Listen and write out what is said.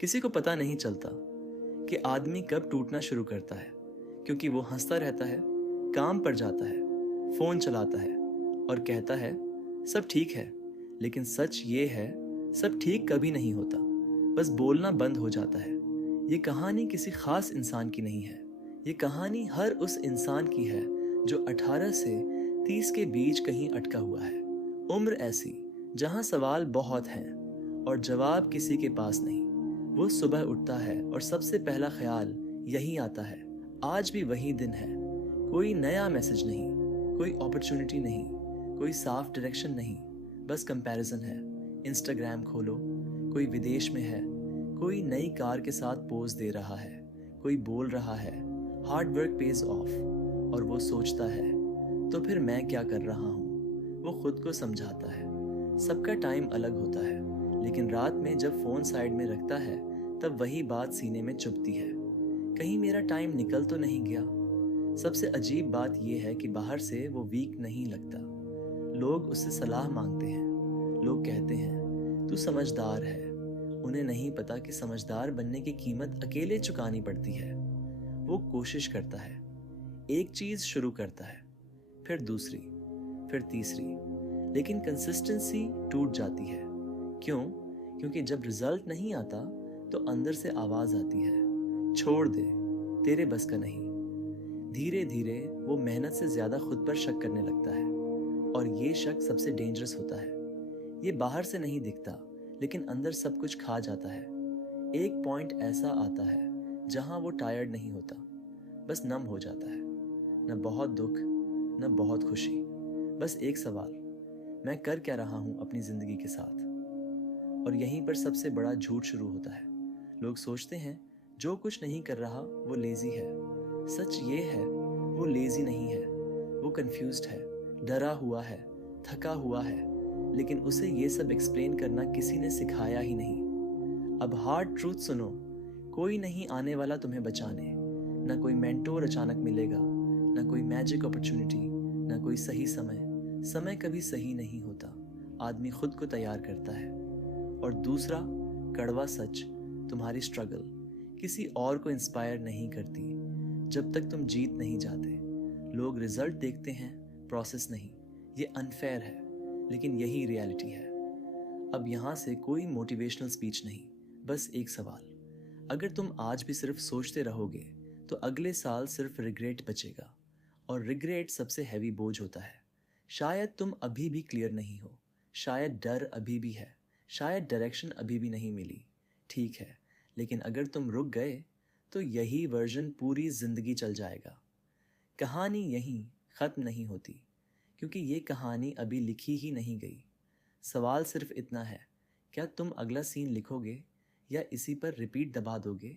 किसी को पता नहीं चलता कि आदमी कब टूटना शुरू करता है, क्योंकि वो हंसता रहता है, काम पर जाता है, फोन चलाता है और कहता है सब ठीक है। लेकिन सच ये है, सब ठीक कभी नहीं होता, बस बोलना बंद हो जाता है। ये कहानी किसी खास इंसान की नहीं है, ये कहानी हर उस इंसान की है जो 18 से 30 के बीच कहीं अटका हुआ है। उम्र ऐसी जहां सवाल बहुत हैं और जवाब किसी के पास नहीं। वो सुबह उठता है और सबसे पहला ख्याल यही आता है, आज भी वही दिन है। कोई नया मैसेज नहीं, कोई अपॉर्चुनिटी नहीं, कोई साफ डायरेक्शन नहीं, बस कंपैरिजन है। इंस्टाग्राम खोलो, कोई विदेश में है, कोई नई कार के साथ पोज दे रहा है, कोई बोल रहा है हार्ड वर्क पेज ऑफ, और वो सोचता है तो फिर मैं क्या कर रहा हूँ। वो खुद को समझाता है सबका टाइम अलग होता है, लेकिन रात में जब फोन साइड में रखता है तब वही बात सीने में चुभती है, कहीं मेरा टाइम निकल तो नहीं गया। सबसे अजीब बात यह है कि बाहर से वो वीक नहीं लगता। लोग उससे सलाह मांगते हैं, लोग कहते हैं तू समझदार है। उन्हें नहीं पता कि समझदार बनने की कीमत अकेले चुकानी पड़ती है। वो कोशिश करता है, एक चीज शुरू करता है, फिर दूसरी, फिर तीसरी, लेकिन कंसिस्टेंसी टूट जाती है। क्यों? क्योंकि जब रिजल्ट नहीं आता तो अंदर से आवाज आती है, छोड़ दे, तेरे बस का नहीं। धीरे धीरे वो मेहनत से ज्यादा खुद पर शक करने लगता है, और ये शक सबसे डेंजरस होता है। ये बाहर से नहीं दिखता, लेकिन अंदर सब कुछ खा जाता है। एक पॉइंट ऐसा आता है जहां वो टायर्ड नहीं होता, बस नम हो जाता है। न बहुत दुख, न बहुत खुशी, बस एक सवाल, मैं कर क्या रहा हूं अपनी जिंदगी के साथ। और यहीं पर सबसे बड़ा झूठ शुरू होता है। लोग सोचते हैं जो कुछ नहीं कर रहा वो लेजी है। सच ये है, वो लेजी नहीं है, वो कंफ्यूज्ड है, डरा हुआ है, थका हुआ है, लेकिन उसे ये सब एक्सप्लेन करना किसी ने सिखाया ही नहीं। अब हार्ड ट्रूथ सुनो, कोई नहीं आने वाला तुम्हें बचाने। ना कोई मेंटोर अचानक मिलेगा, ना कोई मैजिक अपॉर्चुनिटी, ना कोई सही समय। समय कभी सही नहीं होता, आदमी खुद को तैयार करता है। और दूसरा कड़वा सच, तुम्हारी स्ट्रगल किसी और को इंस्पायर नहीं करती जब तक तुम जीत नहीं जाते। लोग रिजल्ट देखते हैं, प्रोसेस नहीं। ये अनफेयर है, लेकिन यही रियलिटी है। अब यहाँ से कोई मोटिवेशनल स्पीच नहीं, बस एक सवाल। अगर तुम आज भी सिर्फ सोचते रहोगे तो अगले साल सिर्फ रिग्रेट बचेगा, और रिग्रेट सबसे हैवी बोझ होता है। शायद तुम अभी भी क्लियर नहीं हो, शायद डर अभी भी है, शायद डायरेक्शन अभी भी नहीं मिली। ठीक है, लेकिन अगर तुम रुक गए तो यही वर्जन पूरी जिंदगी चल जाएगा। कहानी यहीं खत्म नहीं होती, क्योंकि ये कहानी अभी लिखी ही नहीं गई। सवाल सिर्फ इतना है, क्या तुम अगला सीन लिखोगे या इसी पर रिपीट दबा दोगे?